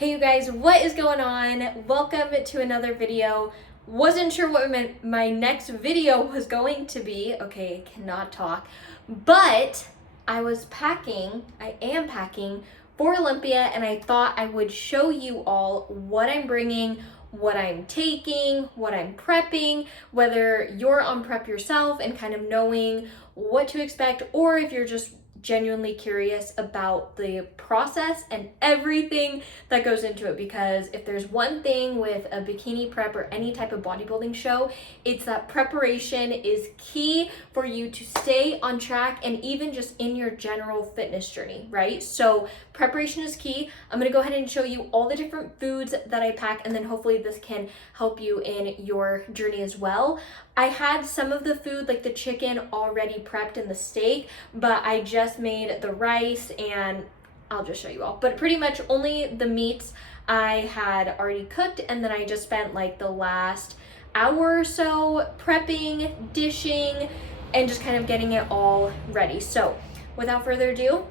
Hey you guys, what is going on? Welcome to another video. Wasn't sure what my next video was going to be. Okay, cannot talk. But I am packing for Olympia, and I thought I would show you all what I'm bringing, what I'm taking, what I'm prepping, whether you're on prep yourself and kind of knowing what to expect, or if you're just genuinely curious about the process and everything that goes into it. Because if there's one thing with a bikini prep or any type of bodybuilding show, it's that preparation is key for you to stay on track and even just in your general fitness journey, right? So preparation is key. I'm gonna go ahead and show you all the different foods that I pack, and then hopefully this can help you in your journey as well. I had some of the food, like the chicken, already prepped and the steak, but I just made the rice, and I'll just show you all. But pretty much only the meats I had already cooked, and then I just spent like the last hour or so prepping, dishing, and just kind of getting it all ready. So without further ado,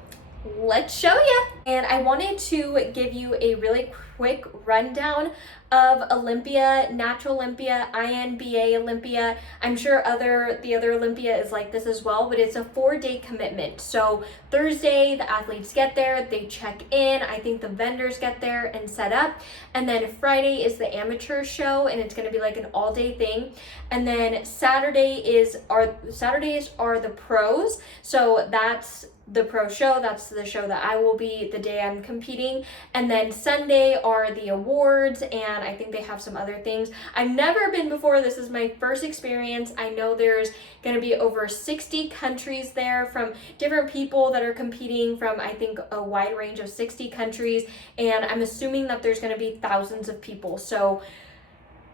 let's show you. And I wanted to give you a really quick rundown of Olympia, Natural Olympia, INBA Olympia. I'm sure the other Olympia is like this as well, but it's a 4-day commitment. So Thursday, the athletes get there, they check in. I think the vendors get there and set up. And then Friday is the amateur show, and it's gonna be like an all-day thing. And then Saturdays are the pros. So that's the pro show. That's the show that I will be the day I'm competing. And then Sunday are the awards, and I think they have some other things. I've never been before. This is my first experience. I know there's going to be over 60 countries there from different people that are competing from, I think, a wide range of 60 countries. And I'm assuming that there's going to be thousands of people. So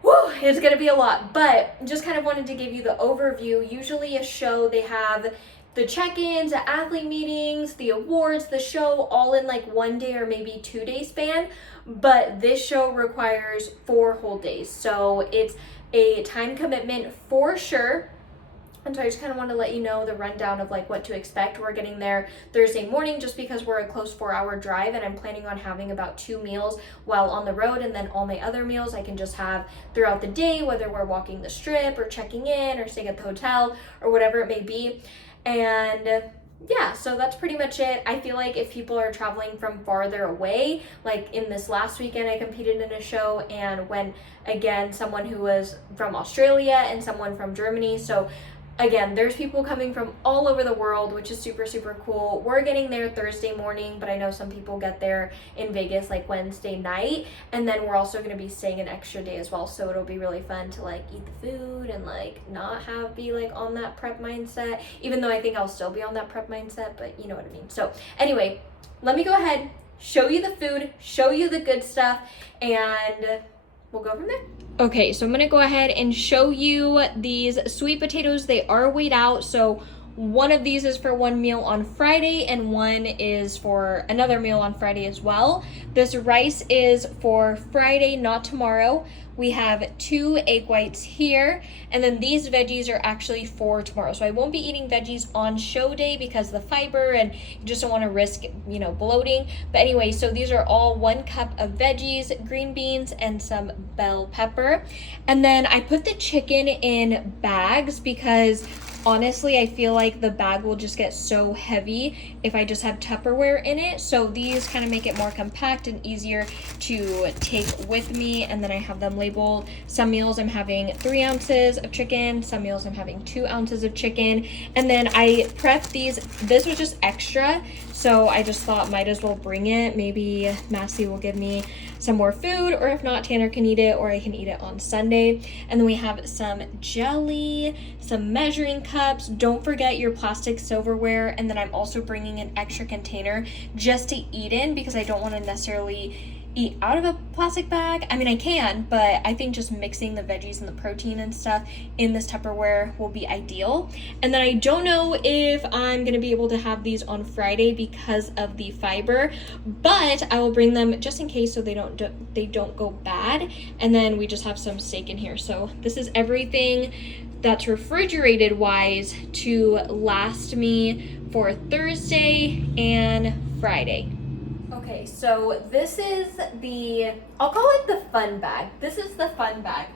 it's going to be a lot, but just kind of wanted to give you the overview. Usually a show, they have the check-ins, the athlete meetings, the awards, the show, all in like 1 day or maybe 2 day span. But this show requires 4 whole days. So it's a time commitment for sure. And so I just kind of want to let you know the rundown of like what to expect. We're getting there Thursday morning just because we're a close 4-hour drive, and I'm planning on having about 2 meals while on the road, and then all my other meals I can just have throughout the day, whether we're walking the strip or checking in or staying at the hotel or whatever it may be. And yeah, so that's pretty much it. I feel like if people are traveling from farther away, like in this last weekend I competed in a show, and when again someone who was from Australia and someone from Germany, so again, there's people coming from all over the world, which is super, super cool. We're getting there Thursday morning, but I know some people get there in Vegas like Wednesday night. And then we're also going to be staying an extra day as well. So it'll be really fun to like eat the food and like not be like on that prep mindset, even though I think I'll still be on that prep mindset, but you know what I mean. So anyway, let me go ahead, show you the food, show you the good stuff, and we'll go from there. Okay, so I'm gonna go ahead and show you these sweet potatoes. They are weighed out, so one of these is for one meal on Friday and one is for another meal on Friday as well. This rice is for Friday, not tomorrow. We have 2 egg whites here, and then these veggies are actually for tomorrow. So I won't be eating veggies on show day because the fiber, and you just don't want to risk, bloating. But anyway, so these are all 1 cup of veggies, green beans, and some bell pepper. And then I put the chicken in bags because honestly, I feel like the bag will just get so heavy if I just have Tupperware in it. So these kind of make it more compact and easier to take with me. And then I have them labeled. Some meals I'm having 3 ounces of chicken. Some meals I'm having 2 ounces of chicken. And then I prepped these. This was just extra, so I just thought might as well bring it. Maybe Massey will give me some more food, or if not, Tanner can eat it, or I can eat it on Sunday. And then we have some jelly, some measuring cups. Don't forget your plastic silverware. And then I'm also bringing an extra container just to eat in because I don't want to necessarily eat out of a plastic bag. I mean, I can, but I think just mixing the veggies and the protein and stuff in this Tupperware will be ideal. And then I don't know if I'm gonna be able to have these on Friday because of the fiber, but I will bring them just in case so they don't go bad. And then we just have some steak in here. So this is everything that's refrigerated wise to last me for Thursday and Friday. Okay, so this is I'll call it the fun bag. This is the fun bag.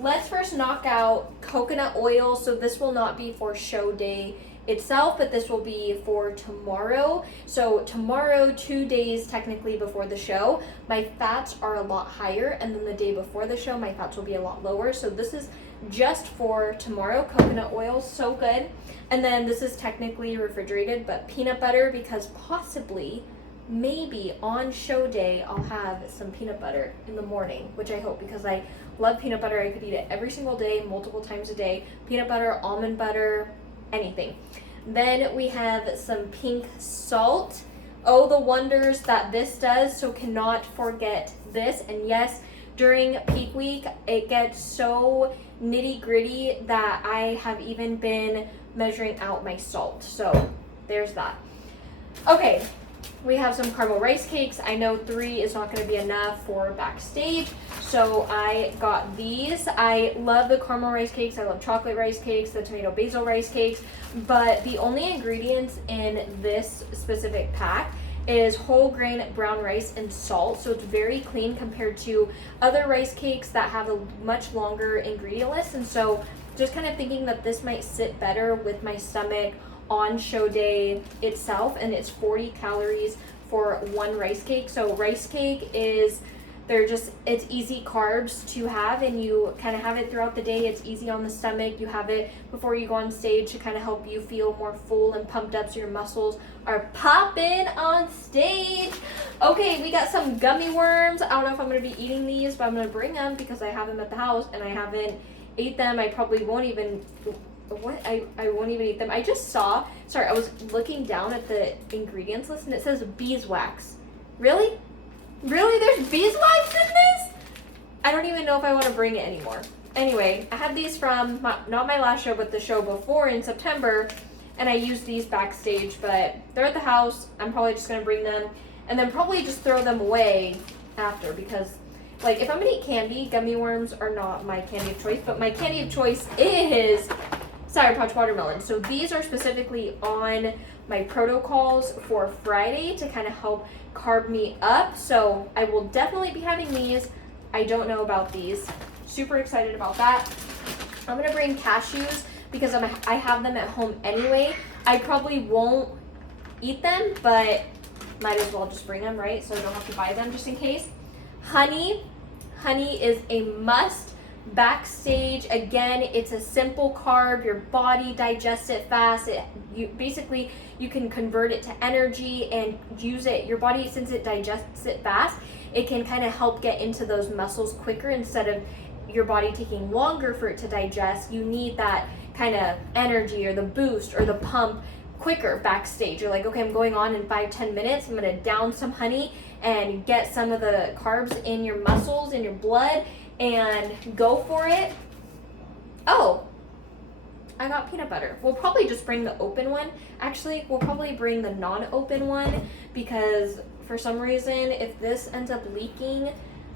Let's first knock out coconut oil. So this will not be for show day itself, but this will be for tomorrow. So tomorrow, 2 days technically before the show, my fats are a lot higher, and then the day before the show, my fats will be a lot lower. So this is just for tomorrow. Coconut oil, so good. And then this is technically refrigerated, but peanut butter, because possibly, maybe on show day, I'll have some peanut butter in the morning, which I hope, because I love peanut butter. I could eat it every single day, multiple times a day. Peanut butter, almond butter, anything. Then we have some pink salt. Oh, the wonders that this does, so cannot forget this. And yes, during peak week, it gets so nitty gritty that I have even been measuring out my salt. So there's that. Okay, we have some caramel rice cakes. I know 3 is not going to be enough for backstage, so I got these. I love the caramel rice cakes. I love chocolate rice cakes, the tomato basil rice cakes, but the only ingredients in this specific pack is whole grain brown rice and salt, so it's very clean compared to other rice cakes that have a much longer ingredient list. And so just kind of thinking that this might sit better with my stomach on show day itself. And it's 40 calories for one rice cake. So rice cake is, it's easy carbs to have, and you kind of have it throughout the day. It's easy on the stomach. You have it before you go on stage to kind of help you feel more full and pumped up, so your muscles are popping on stage. Okay, we got some gummy worms. I don't know if I'm going to be eating these, but I'm going to bring them because I have them at the house and I haven't ate them. I probably won't even, I won't even eat them. I just saw, I was looking down at the ingredients list and it says beeswax. Really? Really? There's beeswax in this? I don't even know if I want to bring it anymore. Anyway, I have these from, not my last show, but the show before in September, and I used these backstage, but they're at the house. I'm probably just going to bring them and then probably just throw them away after, because like if I'm going to eat candy, gummy worms are not my candy of choice, but my candy of choice is Sour Patch watermelon. So these are specifically on my protocols for Friday to kind of help carb me up. So I will definitely be having these. I don't know about these. Super excited about that. I'm going to bring cashews because I have them at home anyway. I probably won't eat them, but might as well just bring them, right? So I don't have to buy them just in case. Honey. Honey is a must backstage. Again, it's a simple carb. Your body digests it fast. You can convert it to energy and use it. Your body, since it digests it fast, it can kind of help get into those muscles quicker instead of your body taking longer for it to digest. You need that kind of energy or the boost or the pump quicker backstage. You're like, okay, I'm going on in 5-10 minutes. I'm going to down some honey and get some of the carbs in your muscles, in your blood, and go for it. Oh, I got peanut butter. We'll probably just bring the open one. Actually, we'll probably bring the non-open one because for some reason, if this ends up leaking,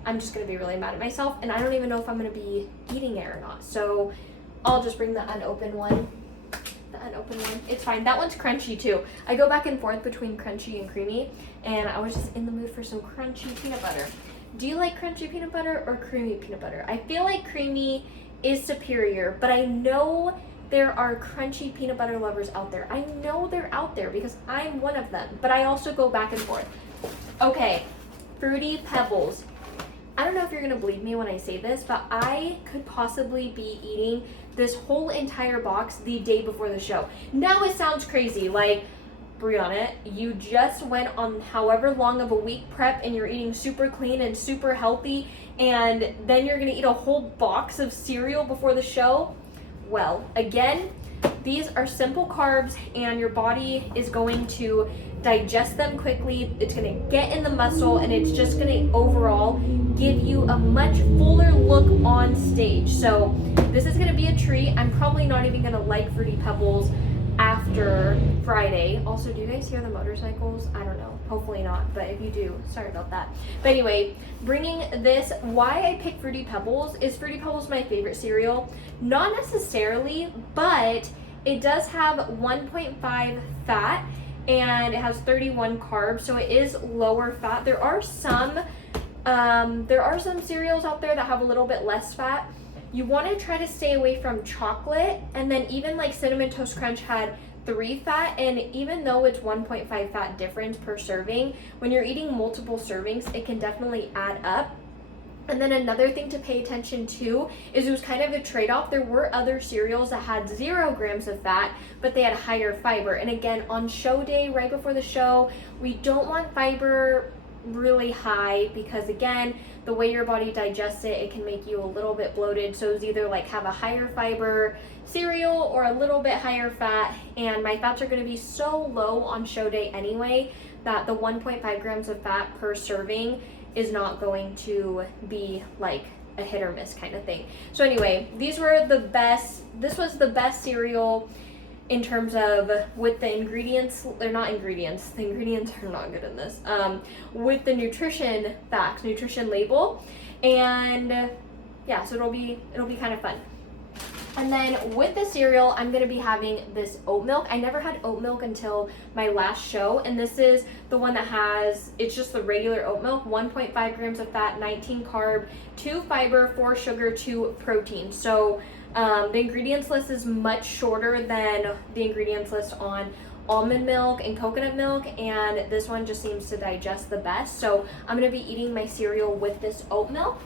I'm just going to be really mad at myself, and I don't even know if I'm going to be eating it or not. So I'll just bring the unopened one. The unopened one. It's fine. That one's crunchy too. I go back and forth between crunchy and creamy, and I was just in the mood for some crunchy peanut butter. Do you like crunchy peanut butter or creamy peanut butter? I feel like creamy is superior, but I know there are crunchy peanut butter lovers out there. I know they're out there because I'm one of them, but I also go back and forth. Okay, Fruity Pebbles. I don't know if you're gonna believe me when I say this, but I could possibly be eating this whole entire box the day before the show. Now it sounds crazy, like, Brianna, you just went on however long of a week prep and you're eating super clean and super healthy, and then you're gonna eat a whole box of cereal before the show? Well, again, these are simple carbs and your body is going to digest them quickly. It's going to get in the muscle, and it's just going to overall give you a much fuller look on stage. So this is going to be a treat. I'm probably not even going to like Fruity Pebbles after Friday. Also, do you guys hear the motorcycles? I don't know. Hopefully not, but if you do, sorry about that. But anyway, bringing this, why I picked Fruity Pebbles is Fruity Pebbles my favorite cereal. Not necessarily, but it does have 1.5 fat, and it has 31 carbs, so it is lower fat. There are some cereals out there that have a little bit less fat. You want to try to stay away from chocolate, and then even like Cinnamon Toast Crunch had 3 fat, and even though it's 1.5 fat difference per serving, when you're eating multiple servings, it can definitely add up. And then another thing to pay attention to is it was kind of a trade-off. There were other cereals that had 0 grams of fat, but they had higher fiber. And again, on show day, right before the show, we don't want fiber really high, because again, the way your body digests it can make you a little bit bloated. So it's either like have a higher fiber cereal or a little bit higher fat, and my fats are going to be so low on show day anyway that the 1.5 grams of fat per serving is not going to be like a hit or miss kind of thing. So anyway, this was the best cereal in terms of with the ingredients. They're not ingredients, the ingredients are not good in this, with the nutrition facts, nutrition label, and yeah, so it'll be kind of fun. And then with the cereal, I'm going to be having this oat milk. I never had oat milk until my last show, and this is the one that has, it's just the regular oat milk, 1.5 grams of fat, 19 carb, 2 fiber, 4 sugar, 2 protein. So the ingredients list is much shorter than the ingredients list on almond milk and coconut milk, and this one just seems to digest the best. So I'm going to be eating my cereal with this oat milk.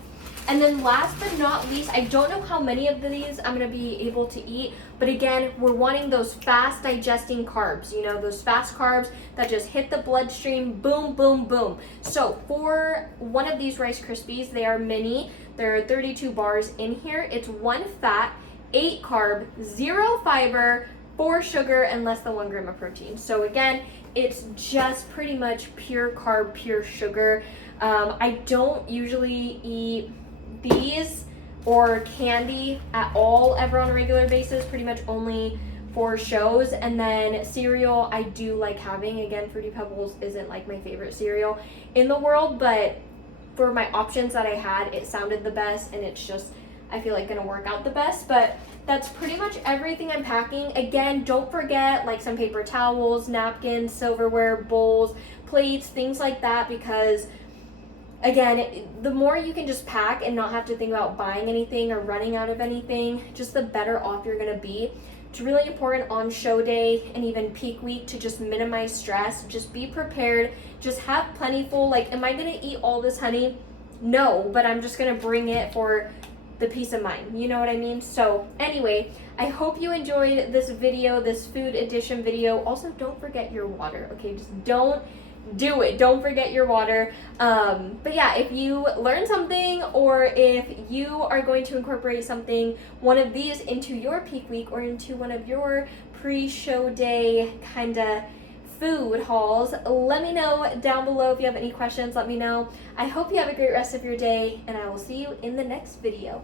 And then last but not least, I don't know how many of these I'm going to be able to eat, but again, we're wanting those fast digesting carbs, you know, those fast carbs that just hit the bloodstream, boom, boom, boom. So for one of these Rice Krispies, they are mini, there are 32 bars in here. It's 1 fat, 8 carb, 0 fiber, 4 sugar, and less than 1 gram of protein. So again, it's just pretty much pure carb, pure sugar. I don't usually eat these or candy at all ever on a regular basis, pretty much only for shows. And then cereal I do like having. Again, Fruity Pebbles isn't like my favorite cereal in the world, but for my options that I had, it sounded the best, and it's just, I feel like, gonna work out the best. But that's pretty much everything I'm packing. Again, don't forget like some paper towels, napkins, silverware, bowls, plates, things like that, because again, the more you can just pack and not have to think about buying anything or running out of anything, just the better off you're going to be. It's really important on show day and even peak week to just minimize stress. Just be prepared. Just have plentiful. Like, am I going to eat all this honey? No, but I'm just going to bring it for the peace of mind. You know what I mean? So anyway, I hope you enjoyed this video, this food edition video. Also, don't forget your water, okay? Just don't forget your water. But yeah, if you learned something, or if you are going to incorporate one of these into your peak week or into one of your pre-show day kind of food hauls, let me know down below. If you have any questions, let me know. I hope you have a great rest of your day, and I will see you in the next video.